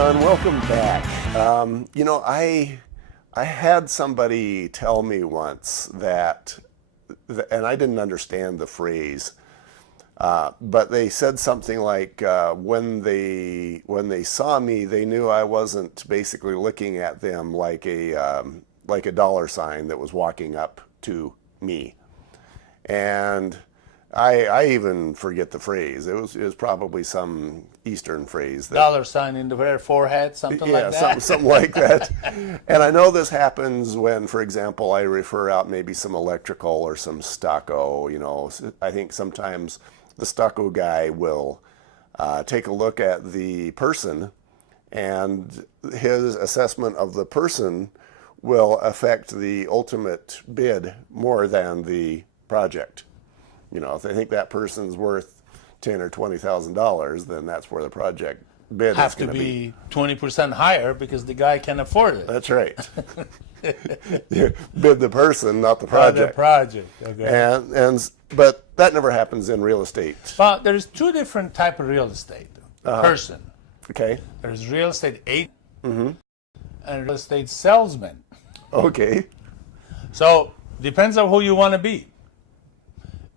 Sean, welcome back. I had somebody tell me once that, and I didn't understand the phrase, but they said something like when they saw me, they knew I wasn't basically looking at them like a dollar sign that was walking up to me, and I even forget the phrase. It was probably some Eastern phrase. Dollar sign in their forehead, something like that? Yeah, something like that. And I know this happens when, for example, I refer out maybe some electrical or some stucco. I think sometimes the stucco guy will take a look at the person, and his assessment of the person will affect the ultimate bid more than the project. If they think that person's worth $10,000 or $20,000, then that's where the project bid have is going to be 20% higher because the guy can afford it. That's right. You bid the person, not the project. The project. Okay. But that never happens in real estate. Well, there's two different type of real estate. Person. Okay. There's real estate agent and real estate salesman. Okay. So depends on who you want to be.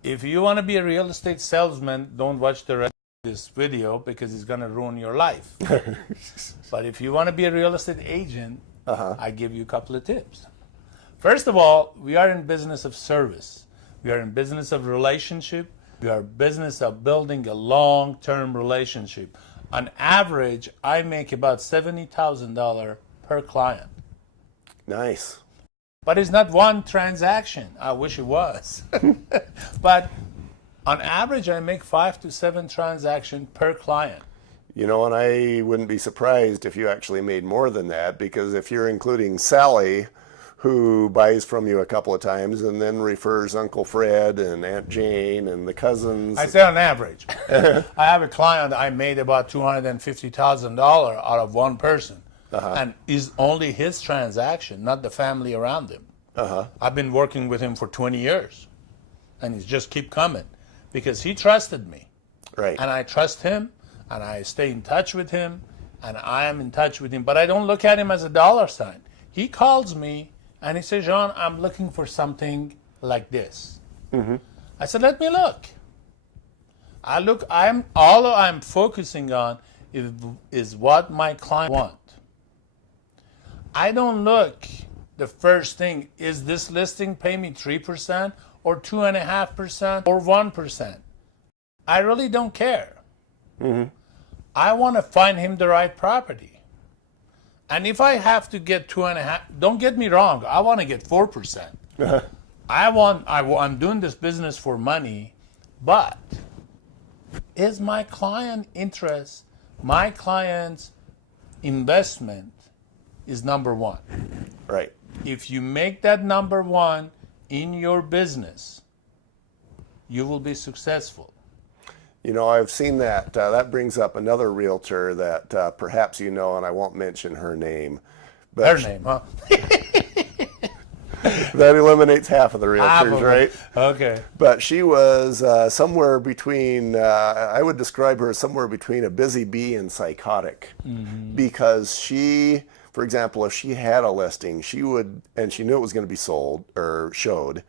If you want to be a real estate salesman, don't watch the rest of this video because it's going to ruin your life. But if you want to be a real estate agent, I give you a couple of tips. First of all, we are in business of service. We are in business of relationship. We are in business of building a long-term relationship. On average, I make about $70,000 per client. Nice. But it's not one transaction. I wish it was. But on average, I make 5 to 7 transactions per client. And I wouldn't be surprised if you actually made more than that, because if you're including Sally, who buys from you a couple of times and then refers Uncle Fred and Aunt Jane and the cousins. I say on average. I have a client I made about $250,000 out of one person. And is only his transaction, not the family around him. I've been working with him for 20 years, and he's just keep coming because he trusted me. Right. And I trust him, and I stay in touch with him, and I am in touch with him. But I don't look at him as a dollar sign. He calls me, and he says, John, I'm looking for something like this. I said, let me look. All I'm focusing on is what my client wants. I don't look, the first thing, is this listing pay me 3% or 2.5% or 1%? I really don't care. I want to find him the right property. And if I have to get 2.5%, don't get me wrong, I want to get 4%. I'm doing this business for money, but is my client interest, my client's investment is number one. Right. If you make that number one in your business, you will be successful. I've seen that. That brings up another realtor that perhaps and I won't mention her name. But Her name, huh? That eliminates half of the realtors, right? Okay. But she was somewhere between, I would describe her as somewhere between a busy bee and psychotic. Because she, for example, if she had a listing, she would, and she knew it was going to be sold or showed,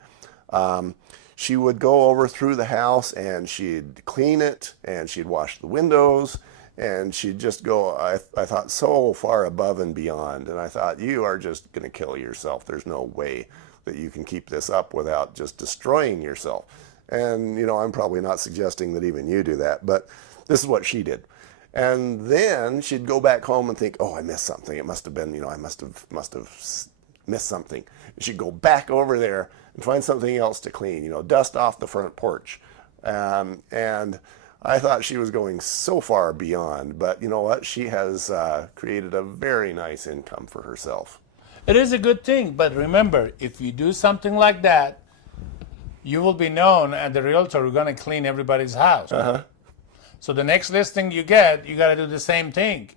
she would go over through the house and she'd clean it and she'd wash the windows and she'd just go, I thought, so far above and beyond. And I thought, you are just going to kill yourself. There's no way that you can keep this up without just destroying yourself. And, I'm probably not suggesting that even you do that, but this is what she did. And then she'd go back home and think, oh, I missed something. It must have been, I must have missed something. She'd go back over there and find something else to clean, dust off the front porch. And I thought she was going so far beyond, but you know what? She has created a very nice income for herself. It is a good thing, but remember, if you do something like that, you will be known as the realtor who's going to clean everybody's house. So the next listing you get, you got to do the same thing.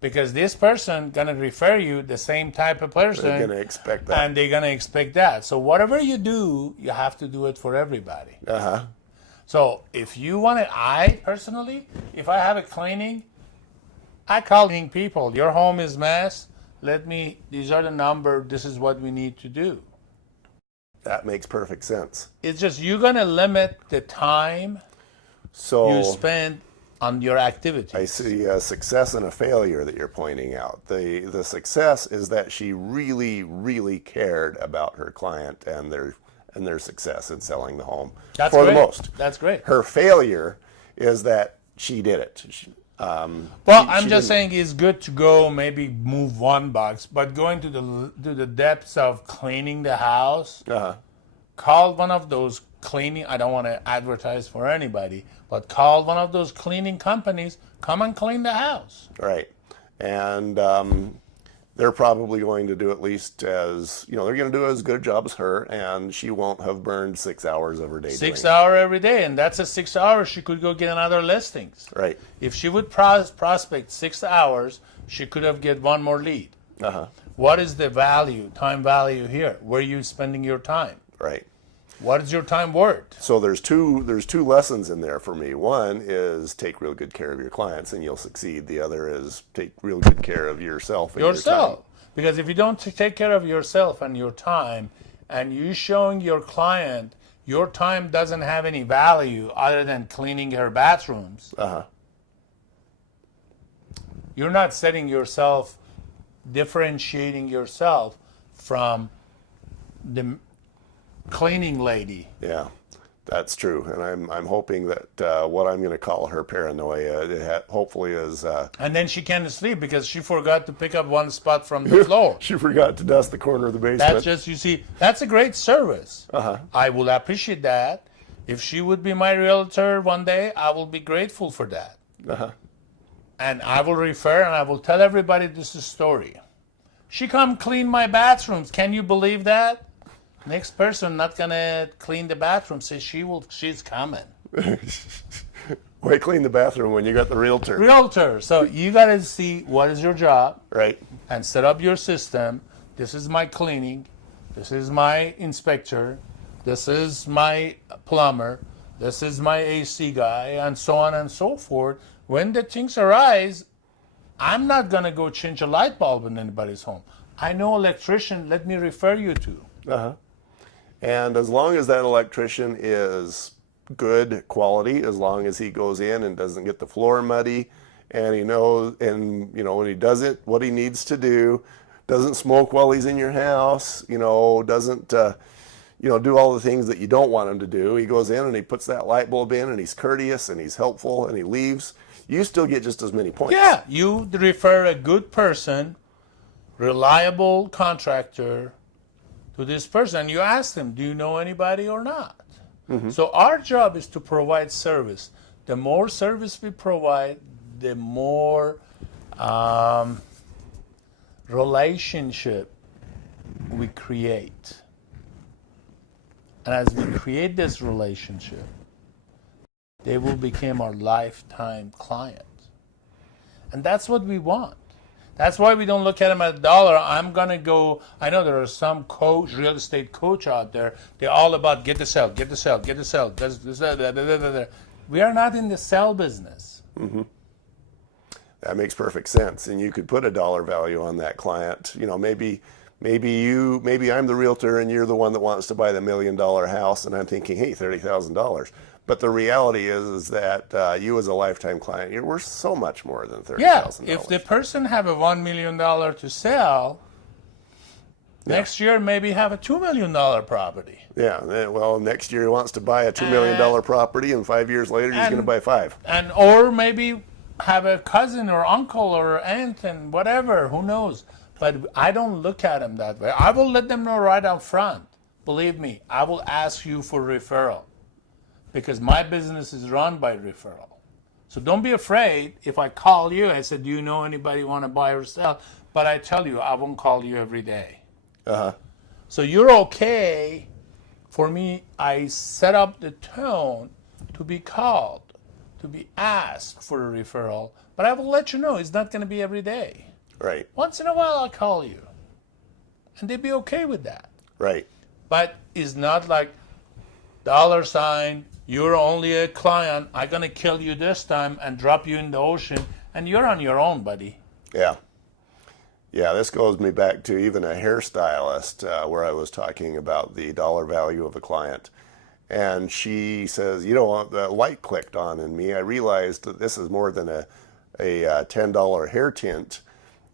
Because this person going to refer you the same type of person. They're going to expect that. And they're going to expect that. So whatever you do, you have to do it for everybody. So if you want it, I personally, if I have a cleaning, I call people. Your home is mess. These are the number. This is what we need to do. That makes perfect sense. It's just you're going to limit the time you spend on your activities. I see a success and a failure that you're pointing out. The success is that she really, really cared about her client and their success in selling the home. That's for great. the most. That's great. Her failure is that she did it. I'm just saying it's good to go maybe move one box, but going to the depths of cleaning the house, call one of those cleaning, I don't want to advertise for anybody, but call one of those cleaning companies, come and clean the house. Right. And they're probably going to do at least as, they're going to do as good a job as her, and she won't have burned 6 hours of her day. 6 hours every day, and that's a 6 hours she could go get another listings. Right. If she would prospect 6 hours, she could have get one more lead. What is the time value here? Where are you spending your time? Right. What is your time worth? So there's two lessons in there for me. One is take real good care of your clients and you'll succeed. The other is take real good care of yourself and your time. Because if you don't take care of yourself and your time, and you showing your client your time doesn't have any value other than cleaning her bathrooms, you're not differentiating yourself from the cleaning lady. Yeah, that's true. And I'm hoping that what I'm going to call her paranoia hopefully is... and then she can't sleep because she forgot to pick up one spot from the floor. She forgot to dust the corner of the basement. That's just, you see, that's a great service. I will appreciate that. If she would be my realtor one day, I will be grateful for that. And I will refer and I will tell everybody this is a story. She come clean my bathrooms. Can you believe that? Next person not gonna clean the bathroom says she's coming. Why clean the bathroom when you got the realtor? So you gotta see what is your job, right? And set up your system. This is my cleaning. This is my inspector. This is my plumber. This is my AC guy, and so on and so forth. When the things arise, I'm not gonna go change a light bulb in anybody's home. I know electrician. Let me refer you to. And as long as that electrician is good quality, as long as he goes in and doesn't get the floor muddy, and he knows, and when he does it, what he needs to do, doesn't smoke while he's in your house, doesn't, do all the things that you don't want him to do. He goes in and he puts that light bulb in, and he's courteous and he's helpful and he leaves. You still get just as many points. Yeah, you refer a good person, reliable contractor, to this person, you ask them, do you know anybody or not? So our job is to provide service. The more service we provide, the more relationship we create. And as we create this relationship, they will become our lifetime clients. And that's what we want. That's why we don't look at them at a dollar. I'm going to go, I know there are some real estate coach out there. They're all about get the sell, get the sell, get the sell. We are not in the sell business. That makes perfect sense. And you could put a dollar value on that client. Maybe I'm the realtor and you're the one that wants to buy the $1 million house. And I'm thinking, hey, $30,000. But the reality is that you as a lifetime client, you're worth so much more than $30,000. Yeah, if the person have a $1 million to sell, next year maybe have a $2 million property. Yeah, well, next year he wants to buy a $2 million property, and 5 years later he's going to buy 5. Or maybe have a cousin or uncle or aunt and whatever, who knows. But I don't look at them that way. I will let them know right up front. Believe me, I will ask you for referral. Because my business is run by referral. So don't be afraid if I call you, I said, do you know anybody want to buy or sell? But I tell you, I won't call you every day. So you're okay. For me, I set up the tone to be called, to be asked for a referral. But I will let you know it's not going to be every day. Right. Once in a while, I'll call you. And they'd be okay with that. Right. But it's not like $, you're only a client, I'm going to kill you this time and drop you in the ocean, And you're on your own, buddy. Yeah. Yeah, this goes me back to even a hairstylist where I was talking about the dollar value of a client. And she says, you know, the light clicked on in me. I realized that this is more than a $10 hair tint.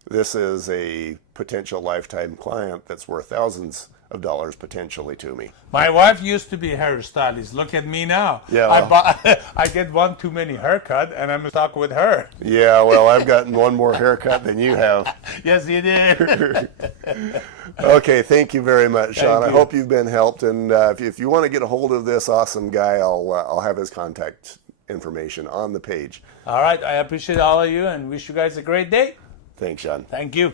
This is a potential lifetime client that's worth thousands of dollars potentially to me. My wife used to be a hairstylist. Look at me now. Yeah, I get one too many haircut, and I'm stuck with her. Yeah, well, I've gotten one more haircut than you have. Yes, you did. Okay, thank you very much, Sean. I you. hope you've been helped. And if you want to get a hold of this awesome guy, I'll have his contact information on the page. All right. I appreciate all of you and wish you guys a great day. Thanks, Sean. Thank you.